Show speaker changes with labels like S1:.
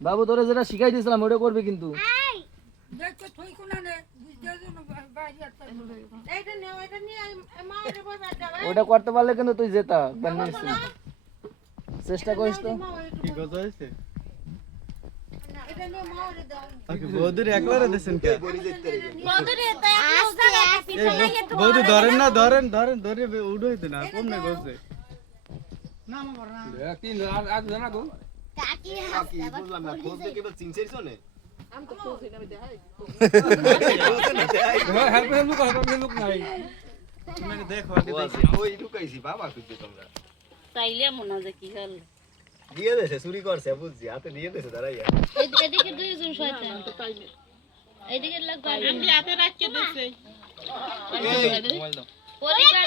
S1: বাবু, তোরে যেটা শিখাই দিয়েছিলাম ওটা করবি কিন্তু। ওটা করতে পারলে কিন্তু তুই যেতা চেষ্টা করিস তো।
S2: কি গজা হয়েছে বৌদির একলারে দিছেন কে বৌদি ধরেন না ধরেন ধরেন ধরে উঠোইতে না কমনে
S3: খোঁজ দেখে বাবা তোমরা
S4: চাইলে মনে হয় কি হল
S3: দিয়ে দেছে চুরি করছে বুঝছি হাতে দিয়ে দেছে দাঁড়াইয়া।
S5: এদি- এদিকে দুইজন শয়তান। এদিকে লাগবে
S4: হাতে রাখতে দিছে।
S5: মোবাইল বেলা